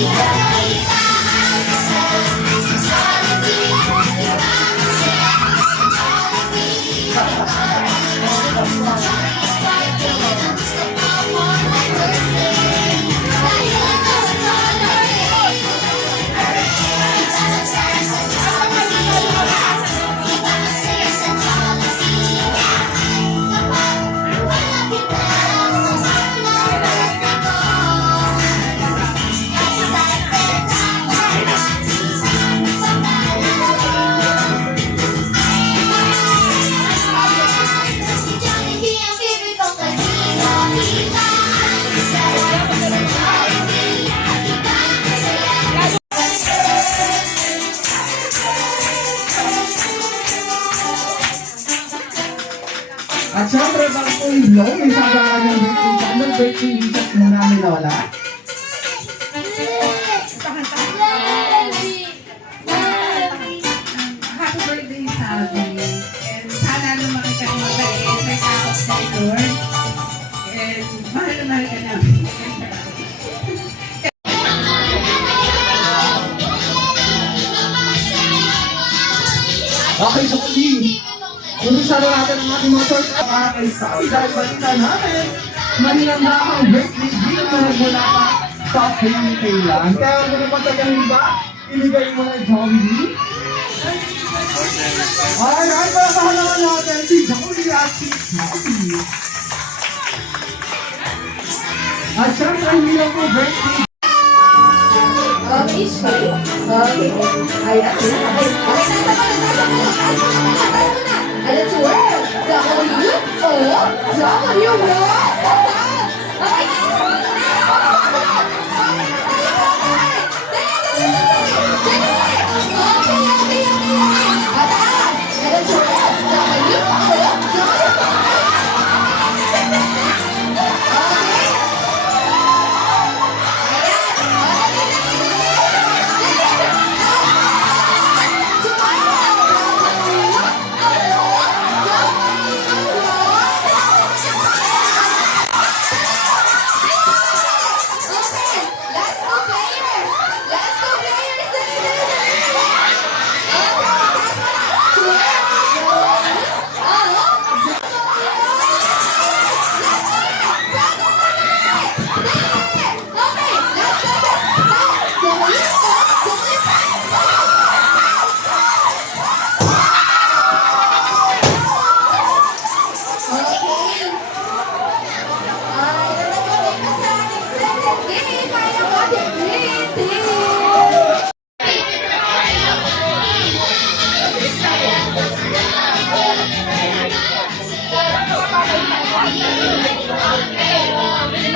Yeah. At syempre, bago po yung vlog, may sabahan ng birthday candle, ano, birthday wishes mo na ni Lola. Happy birthday, Salvi. And sana lumaki ka ng mabait. May tapos na ito. Mahal ka. Okay, so muli, umpisa na natin ang ating mga short para kay Sawi dahil balita natin, maninandang birthday dinner mula pa sa Pilipinas. Kaya kung napatagang iba, ibigay mo na Jollibee. Alright, palakahan naman natin si Jollibee at si Sawi. At syempre, hindi lang po birthday Okay, sorry. Okay. Ay, ako na. Ay, okay, nasa pa, nasa pa. Ay, tayo muna, tayo muna. And let's work. W, O, W, what?